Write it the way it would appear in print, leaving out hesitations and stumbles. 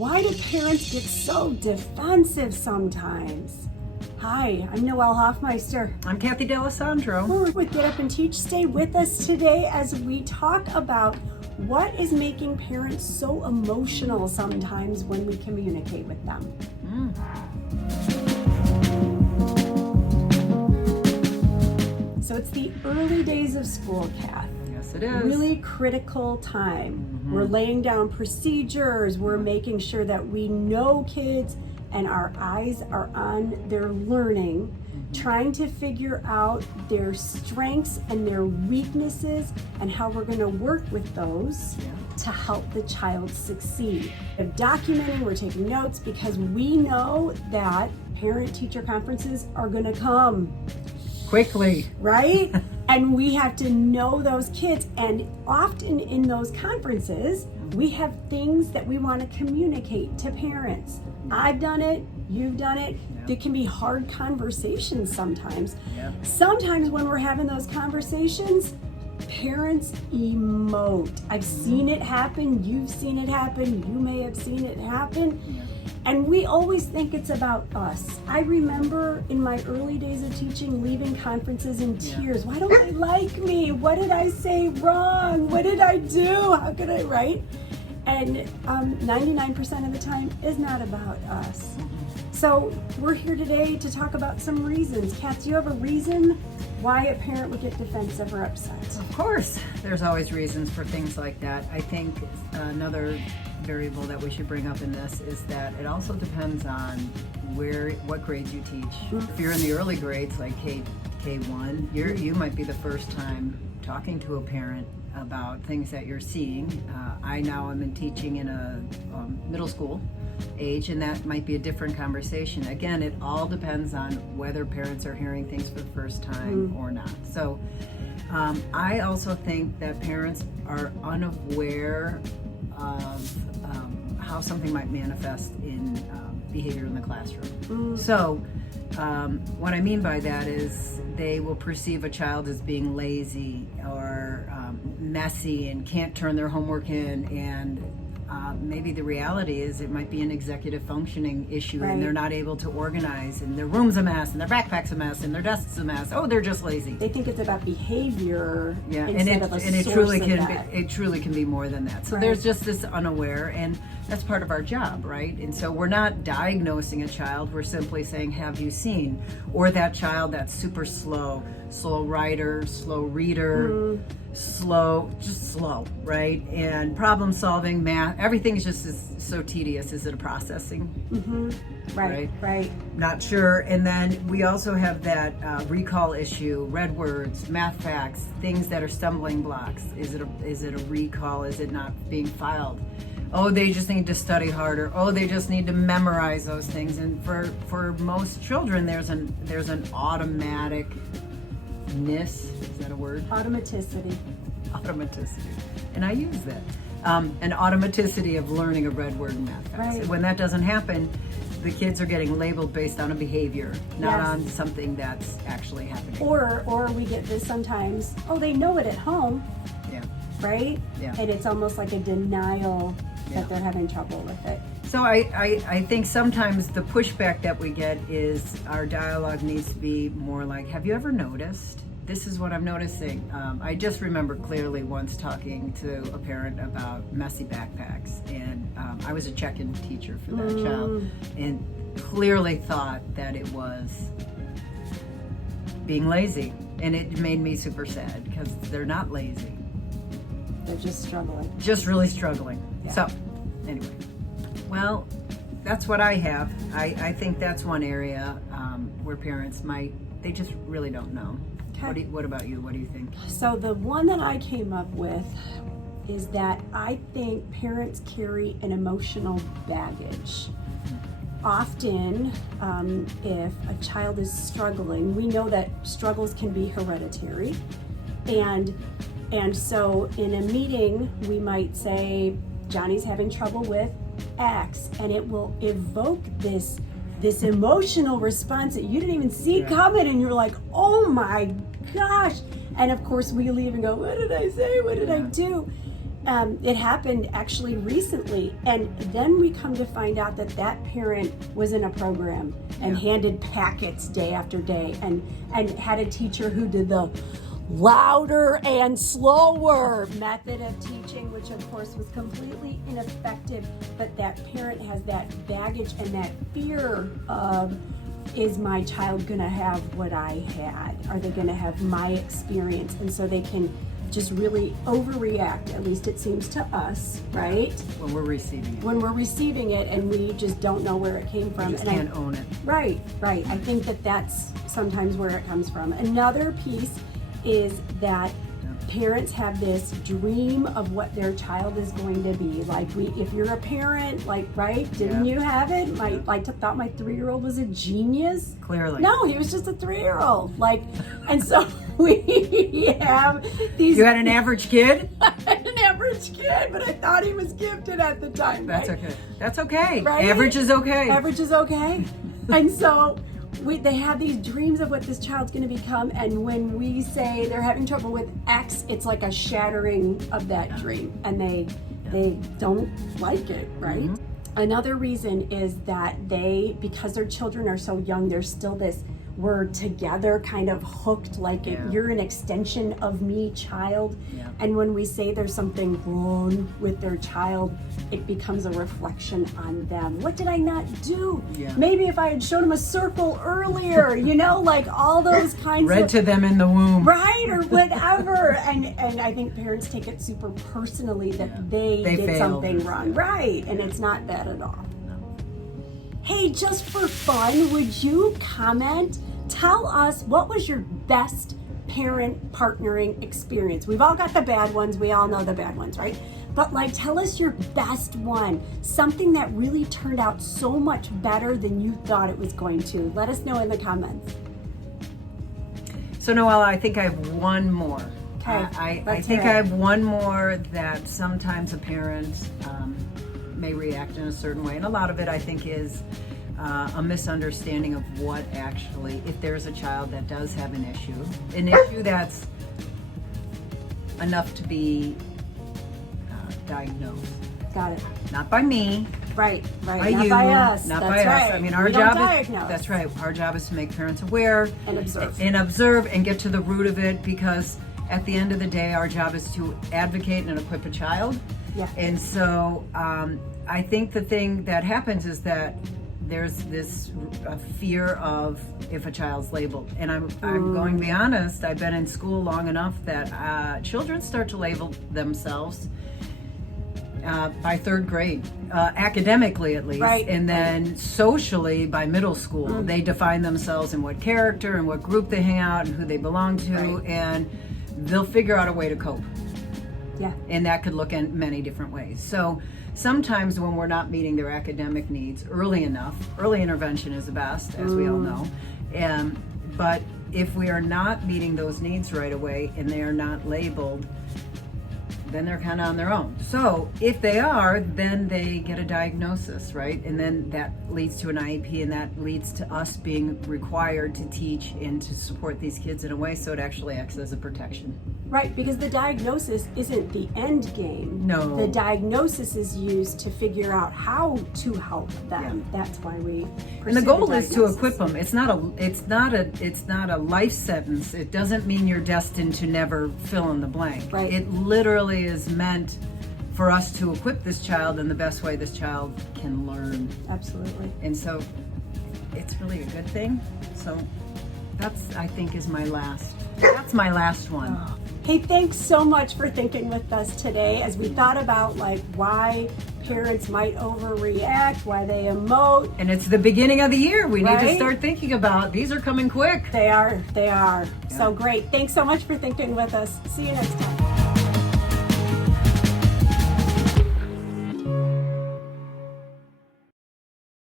Why do parents get so defensive sometimes? Hi, I'm Noelle Hoffmeister. I'm Kathy D'Alessandro. We're with Get Up and Teach. Stay with us today as we talk about what is making parents so emotional sometimes when we communicate with them. So it's the early days of school, Kath. Yes, it is. Really critical time. We're laying down procedures. We're making sure that we know kids and our eyes are on their learning, trying to figure out their strengths and their weaknesses and how we're going to work with those to help the child succeed. We're documenting, we're taking notes because we know that parent-teacher conferences are going to come. Quickly. Right? And we have to know those kids. And often in those conferences, we have things that we want to communicate to parents. I've done it, you've done it. There can be hard conversations sometimes. Sometimes when we're having those conversations, parents emote. I've seen it happen, you've seen it happen, you may have seen it happen. And we always think it's about us. I remember in my early days of teaching, leaving conferences in tears. Why don't they like me? What did I say wrong? What did I do? How could I write? And 99% of the time is not about us. So we're here today to talk about some reasons. Kath, do you have a reason why a parent would get defensive or upset? Of course, there's always reasons for things like that. I think another variable that we should bring up in this is that it also depends on what grades you teach. If you're in the early grades like K1, you might be the first time talking to a parent about things that you're seeing. I now am in teaching in a middle school age, and that might be a different conversation. Again, it all depends on whether parents are hearing things for the first time or not. So I also think that parents are unaware of how something might manifest in behavior in the classroom. So what I mean by that is they will perceive a child as being lazy or messy and can't turn their homework in, and maybe the reality is it might be an executive functioning issue, and they're not able to organize, and their room's a mess, and their backpack's a mess, and their desk's a mess. Oh, they're just lazy. They think it's about behavior and of a it source truly of can that. it truly can be more than that. So there's just this unaware, and that's part of our job, right? And so we're not diagnosing a child, we're simply saying, have you seen? Or that child that's super slow writer, slow reader, slow, right? And problem solving, math, everything is just so tedious. Is it a processing? Right. Not sure. And then we also have that recall issue, red words, math facts, things that are stumbling blocks. Is it a recall? Is it not being filed? Oh, they just need to study harder. Oh, they just need to memorize those things. And for most children, there's an automaticness. Is that a word? Automaticity. And I use that. An automaticity of learning a red word in math facts. Right. When that doesn't happen, the kids are getting labeled based on a behavior, not on something that's actually happening. Or we get this sometimes, they know it at home, right? Yeah. And it's almost like a denial that they're having trouble with it. So I think sometimes the pushback that we get is our dialogue needs to be more like, have you ever noticed? This is what I'm noticing. I just remember clearly once talking to a parent about messy backpacks, and I was a check-in teacher for that child, and clearly thought that it was being lazy, and it made me super sad because they're not lazy. They're just struggling. Just really struggling. Yeah. So, anyway, well, that's what I have. I think that's one area where parents they just really don't know. Okay. What about you? What do you think? So the one that I came up with is that I think parents carry an emotional baggage. Often, if a child is struggling, we know that struggles can be hereditary. And so in a meeting, we might say, Johnny's having trouble with X, and it will evoke this emotional response that you didn't even see coming, and you're like, oh my gosh. And of course we leave and go, what did I say? What did I do? it happened actually recently, and then we come to find out that that parent was in a program and handed packets day after day, and had a teacher who did the louder and slower method of teaching, which of course was completely ineffective. But that parent has that baggage and that fear of, is my child gonna have what I had? Are they gonna have my experience? And so they can just really overreact, at least it seems to us, right? When we're receiving it. When we're receiving it and we just don't know where it came from. You just can't own it. Right. I think that that's sometimes where it comes from. Another piece is that parents have this dream of what their child is going to be. Like if you're a parent, like, right? Didn't you have it? I thought my 3-year-old was a genius. Clearly. No, he was just a 3-year-old. And so we have these. You had an average kid? I had an average kid, but I thought he was gifted at the time. That's okay. That's okay. Right? Average is okay. Average is okay. And so they have these dreams of what this child's going to become, and when we say they're having trouble with X, it's like a shattering of that dream, and they don't like it, right? Mm-hmm. Another reason is that because their children are so young, there's still this we're together kind of hooked, like you're an extension of me, child. And when we say there's something wrong with their child, it becomes a reflection on them. What did I not do? Maybe if I had shown them a circle earlier, like all those kinds Read of... to them in the womb. Right, or whatever. And I think parents take it super personally that they did failed. something wrong. Right, and it's not that at all. Hey, just for fun, would you comment? Tell us, what was your best parent partnering experience? We've all got the bad ones. We all know the bad ones, right? But tell us your best one. Something that really turned out so much better than you thought it was going to. Let us know in the comments. So Noella, I think I have one more. Okay, I think I have one more that sometimes a parent may react in a certain way. And a lot of it, I think, is a misunderstanding of what actually, if there's a child that does have an issue that's enough to be diagnosed. Got it. Not by me. Right. By Not you, by us. not That's by right. us. I mean, our We don't job diagnose. is, that's right. Our job is to make parents aware And observe. and get to the root of it, because at the end of the day, our job is to advocate and equip a child. Yeah. And so I think the thing that happens is that there's this fear of if a child's labeled. And I'm going to be honest, I've been in school long enough that children start to label themselves by 3rd grade, academically at least, Right. and then socially by middle school. They define themselves in what character and what group they hang out and who they belong to, Right. and they'll figure out a way to cope. Yeah. And that could look in many different ways. So sometimes when we're not meeting their academic needs early enough, early intervention is the best, as we all know. But if we are not meeting those needs right away and they are not labeled, then they're kind of on their own. So if they are, then they get a diagnosis, right? And then that leads to an IEP, and that leads to us being required to teach and to support these kids in a way so it actually acts as a protection. Right, because the diagnosis isn't the end game. No. The diagnosis is used to figure out how to help them. That's why we And pursue the goal is to diagnosis. equip them. It's not a life sentence. It doesn't mean you're destined to never fill in the blank. Right. It literally is meant for us to equip this child in the best way this child can learn. Absolutely. And so it's really a good thing. So that's, I think, that's my last one. Hey, thanks so much for thinking with us today as we thought about why parents might overreact, why they emote. And it's the beginning of the year. We need to Right? start thinking about, these are coming quick. They are. So great. Thanks so much for thinking with us. See you next time.